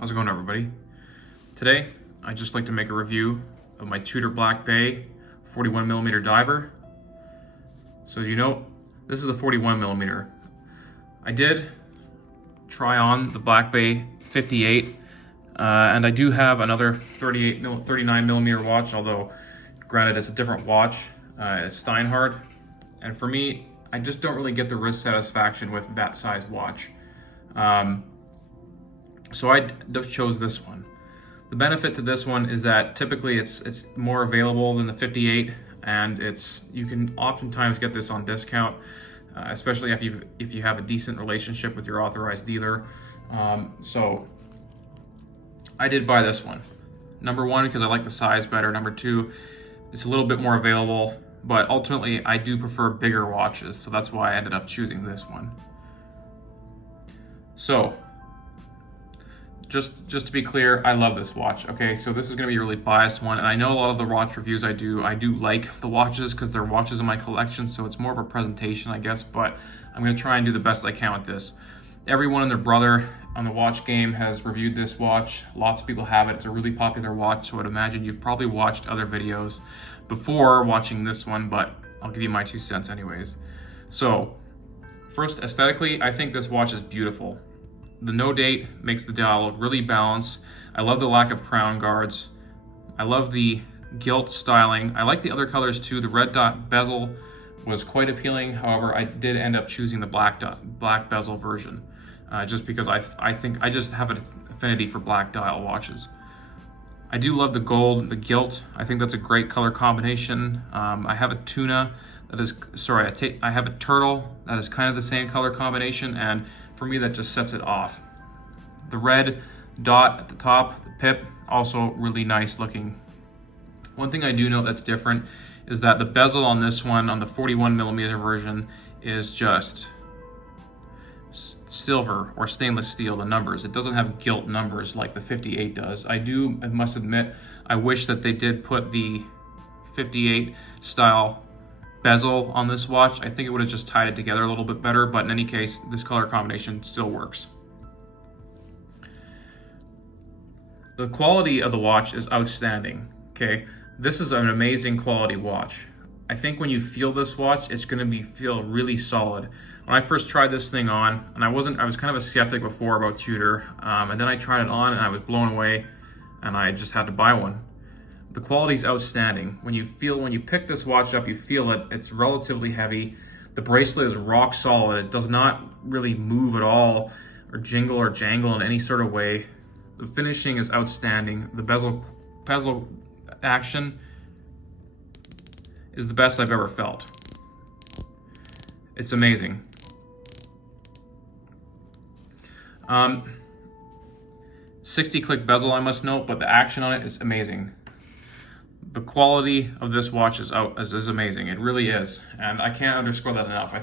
How's it going, everybody? Today, I'd just like to make a review of my Tudor Black Bay 41mm diver. So as you know, this is the 41mm. I did try on the Black Bay 58, and I do have another 39mm watch, although granted it's a different watch. It's Steinhardt, and for me, I just don't really get the wrist satisfaction with that size watch. So I just chose this one. The benefit to this one is that typically it's more available than the 58, and you can oftentimes get this on discount, especially if you have a decent relationship with your authorized dealer. So I did buy this one. Number one, because I like the size better. Number two, it's a little bit more available, but ultimately I do prefer bigger watches, so that's why I ended up choosing this one. So just to be clear, I love this watch. Okay, so this is going to be a really biased one, and I know a lot of the watch reviews I do like the watches because they're watches in my collection, so it's more of a presentation, I guess, but I'm going to try and do the best I can with this. Everyone and their brother on the watch game has reviewed this watch. Lots of people have it. It's a really popular watch, so I'd imagine you've probably watched other videos before watching this one, but I'll give you my 2 cents anyways. So first, aesthetically, I think this watch is beautiful. The no date makes the dial look really balanced. I love the lack of crown guards. I love the gilt styling. I like the other colors too. The red dot bezel was quite appealing. However, I did end up choosing the black bezel version, just because I think I just have an affinity for black dial watches. I do love the gold, the gilt. I think that's a great color combination. I have a tuna that is, I have a turtle that is kind of the same color combination, and for me that just sets it off. The red dot at the top, the pip, also really nice looking. One thing I do know that's different is that the bezel on this one, on the 41mm version, is just silver or stainless steel, the numbers. It doesn't have gilt numbers like the 58 does. I must admit, I wish that they did put the 58 style bezel on this watch. I think it would have just tied it together a little bit better, but in any case, this color combination still works. The quality of the watch is outstanding, okay? This is an amazing quality watch. I think when you feel this watch, it's gonna feel really solid. When I first tried this thing on, and I was kind of a skeptic before about Tudor, and then I tried it on and I was blown away, and I just had to buy one. The quality is outstanding. When you pick this watch up, you feel it. It's relatively heavy. The bracelet is rock solid. It does not really move at all or jingle or jangle in any sort of way. The finishing is outstanding. The bezel action is the best I've ever felt. It's amazing. 60-click bezel, I must note, but the action on it is amazing. The quality of this watch is amazing. It really is, and I can't underscore that enough. I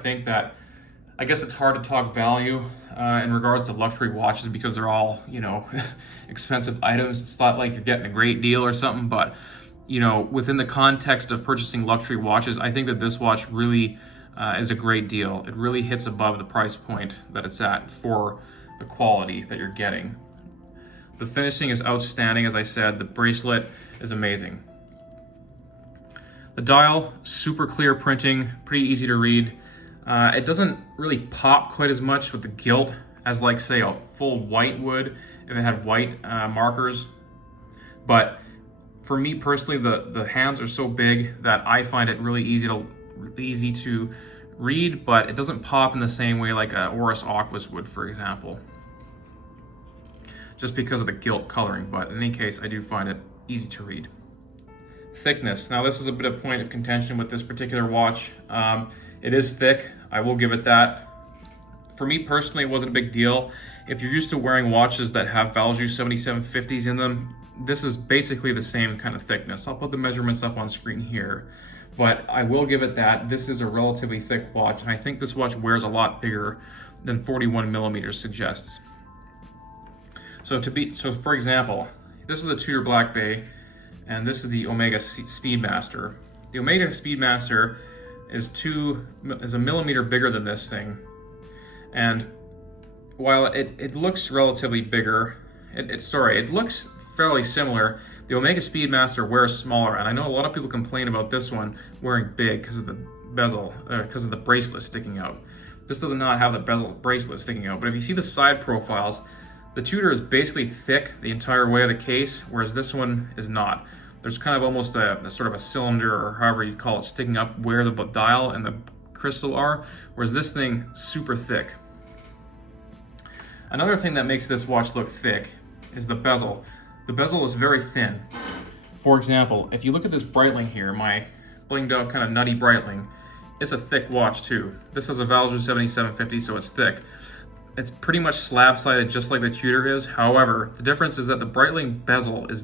guess it's hard to talk value in regards to luxury watches because they're all, expensive items. It's not like you're getting a great deal or something, but within the context of purchasing luxury watches, I think that this watch really is a great deal. It really hits above the price point that it's at for the quality that you're getting. The finishing is outstanding, as I said. The bracelet is amazing. The dial, super clear printing, pretty easy to read. It doesn't really pop quite as much with the gilt as, like, say, a full white would if it had white markers. But for me personally, the hands are so big that I find it really easy to read, but it doesn't pop in the same way like a Oris Aquis would, for example, just because of the gilt coloring. But in any case, I do find it easy to read. Thickness. Now this is a bit of point of contention with this particular watch. It is thick, I will give it that. For me personally, it wasn't a big deal. If you're used to wearing watches that have Valjoux 7750s in them, this is basically the same kind of thickness. I'll put the measurements up on screen here, but I will give it that. This is a relatively thick watch, and I think this watch wears a lot bigger than 41mm suggests. So for example, this is the Tudor Black Bay, and this is the Omega Speedmaster. The Omega Speedmaster is a millimeter bigger than this thing, and while it looks relatively bigger, it looks fairly similar. The Omega Speedmaster wears smaller, and I know a lot of people complain about this one wearing big because of the bezel, because of the bracelet sticking out. This does not have the bezel bracelet sticking out, but if you see the side profiles, the Tudor is basically thick the entire way of the case, whereas this one is not. There's kind of almost a sort of a cylinder, or however you call it, sticking up where the dial and the crystal are, whereas this thing, super thick. Another thing that makes this watch look thick is the bezel. The bezel is very thin. For example, if you look at this Breitling here, my blinged out kind of nutty Breitling, it's a thick watch too. This has a Valjoux 7750, so it's thick. It's pretty much slab-sided just like the Tudor is. However, the difference is that the Breitling bezel is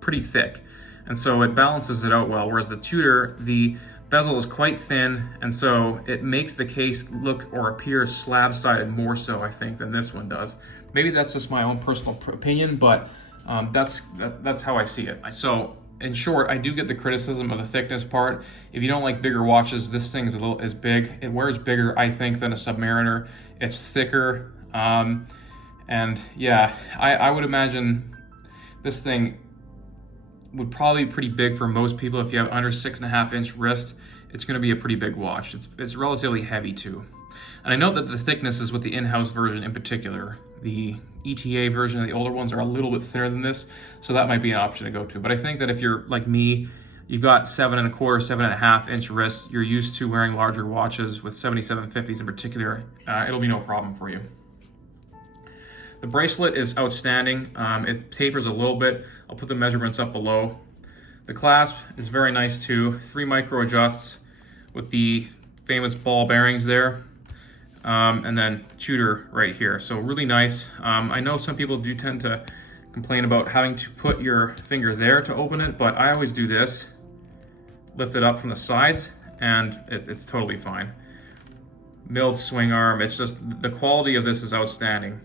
pretty thick, and so it balances it out well, whereas the Tudor, the bezel is quite thin, and so it makes the case look or appear slab-sided more so, I think, than this one does. Maybe that's just my own personal opinion, but that's how I see it. So, in short, I do get the criticism of the thickness part. If you don't like bigger watches, this thing is big. It wears bigger, I think, than a Submariner. It's thicker, and yeah, I would imagine this thing would probably be pretty big for most people. If you have under 6.5-inch wrist, it's going to be a pretty big watch. It's relatively heavy too. And I know that the thickness is with the in-house version in particular. The ETA version and the older ones are a little bit thinner than this, so that might be an option to go to. But I think that if you're like me, you've got 7.25, 7.5-inch wrists, you're used to wearing larger watches with 7750s in particular, it'll be no problem for you. The bracelet is outstanding. It tapers a little bit. I'll put the measurements up below. The clasp is very nice too. 3 micro adjusts with the famous ball bearings there. And then Tudor right here. So really nice. I know some people do tend to complain about having to put your finger there to open it, but I always do this. Lift it up from the sides, and it's totally fine. Milled swing arm. It's just, the quality of this is outstanding.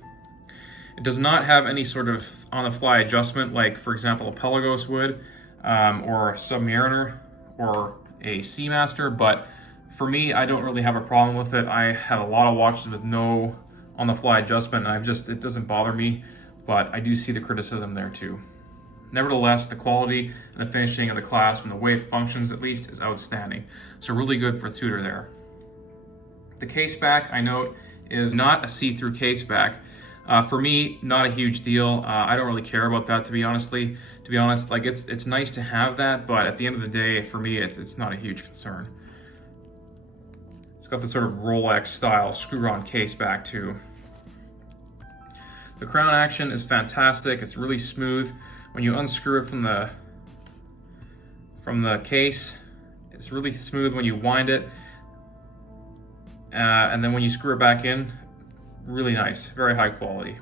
It does not have any sort of on-the-fly adjustment like, for example, a Pelagos would, or a Submariner, or a Seamaster, but for me, I don't really have a problem with it. I have a lot of watches with no on-the-fly adjustment, and it doesn't bother me, but I do see the criticism there too. Nevertheless, the quality and the finishing of the clasp and the way it functions, at least, is outstanding. So really good for Tudor there. The case back, I note, is not a see-through case back. For me, not a huge deal. I don't really care about that, to be honest. Like, it's nice to have that, but at the end of the day, for me, it's not a huge concern. It's got the sort of Rolex style screw-on case back too. The crown action is fantastic. It's really smooth. When you unscrew it from the case, it's really smooth when you wind it, and then when you screw it back in, really nice, very high quality.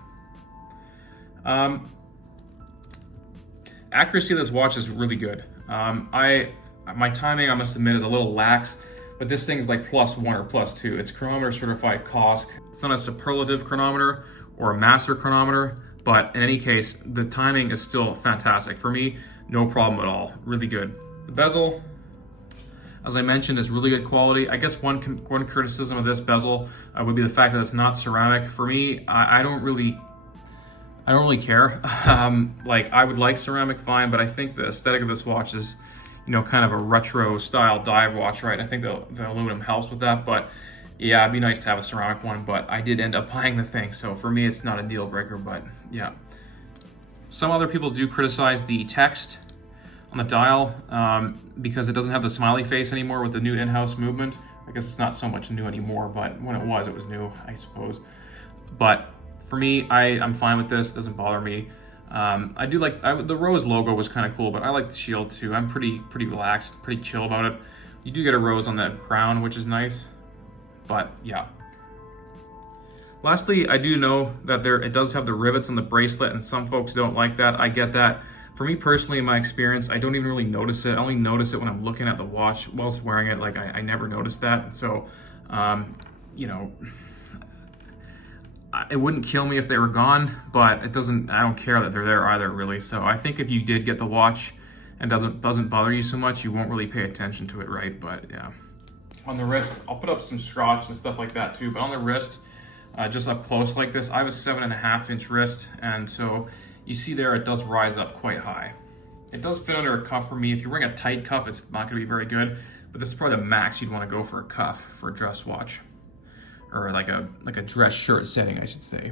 Accuracy of this watch is really good. My timing, I must admit, is a little lax, but this thing's like +1 or +2. It's chronometer certified COSC. It's not a superlative chronometer or a master chronometer, but in any case, the timing is still fantastic. For me, no problem at all, really good. The bezel, as I mentioned, is really good quality. I guess one criticism of this bezel would be the fact that it's not ceramic. For me, I don't really care. Like, I would like ceramic fine, but I think the aesthetic of this watch is, kind of a retro style dive watch, right? I think the aluminum helps with that, but yeah, it'd be nice to have a ceramic one, but I did end up buying the thing, so for me, it's not a deal breaker, but yeah. Some other people do criticize the text on the dial because it doesn't have the smiley face anymore with the new in-house movement. I guess it's not so much new anymore, but when it was new, I suppose. But for me, I'm fine with this. It doesn't bother me. I do like the rose logo was kind of cool, but I like the shield too. I'm pretty relaxed, pretty chill about it. You do get a rose on the crown, which is nice, but yeah. Lastly, I do know that it does have the rivets on the bracelet, and some folks don't like that. I get that. For me personally, in my experience, I don't even really notice it. I only notice it when I'm looking at the watch whilst wearing it. Like, I never noticed that. So, it wouldn't kill me if they were gone, but I don't care that they're there either, really. So I think if you did get the watch and doesn't bother you so much, you won't really pay attention to it, right? But yeah. On the wrist, I'll put up some scratch and stuff like that too, but on the wrist, just up close like this. I have a 7.5-inch wrist, and so you see there it does rise up quite high. It does fit under a cuff for me. If you're wearing a tight cuff, it's not going to be very good, but this is probably the max you'd want to go for a cuff for a dress watch, or like a dress shirt setting, I should say.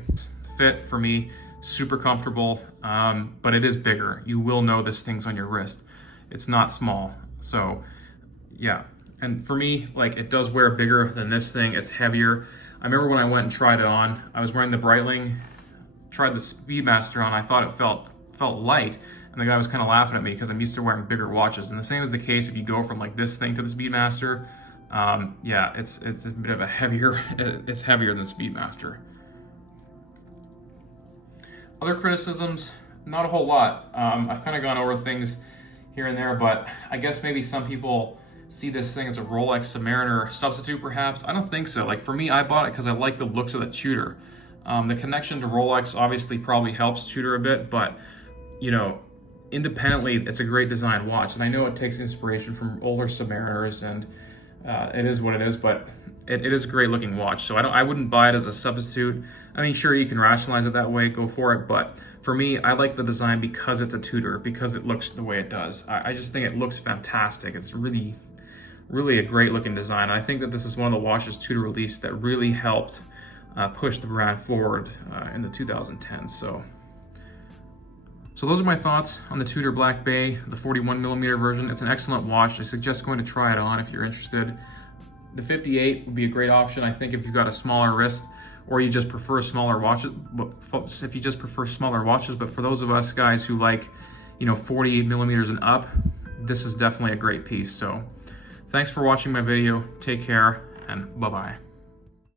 Fit for me, super comfortable, but it is bigger. You will know this thing's on your wrist. It's not small, so yeah. And for me, like, it does wear bigger than this thing. It's heavier. I remember when I went and tried it on, I was wearing the Breitling, tried the Speedmaster on, I thought it felt light, and the guy was kind of laughing at me because I'm used to wearing bigger watches. And the same is the case if you go from like this thing to the Speedmaster. Yeah, it's a bit of a heavier, it's heavier than the Speedmaster. Other criticisms, not a whole lot. I've kind of gone over things here and there, but I guess maybe some people see this thing as a Rolex Submariner substitute perhaps. I don't think so. Like for me, I bought it because I like the looks of the Tudor. The connection to Rolex obviously probably helps Tudor a bit, but you know, independently, it's a great design watch. And I know it takes inspiration from older Submariners, and it is what it is, but it is a great looking watch. So I wouldn't buy it as a substitute. I mean, sure, you can rationalize it that way, go for it, but for me, I like the design because it's a Tudor, because it looks the way it does. I just think it looks fantastic. It's really, really a great looking design. And I think that this is one of the watches Tudor released that really helped push the brand forward in the 2010s. So those are my thoughts on the Tudor Black Bay, the 41mm version. It's an excellent watch. I suggest going to try it on if you're interested. The 58 would be a great option, I think, if you've got a smaller wrist, or you just prefer smaller watches. If you just prefer smaller watches, but for those of us guys who like, you know, 48mm and up, this is definitely a great piece. So thanks for watching my video. Take care, and bye-bye.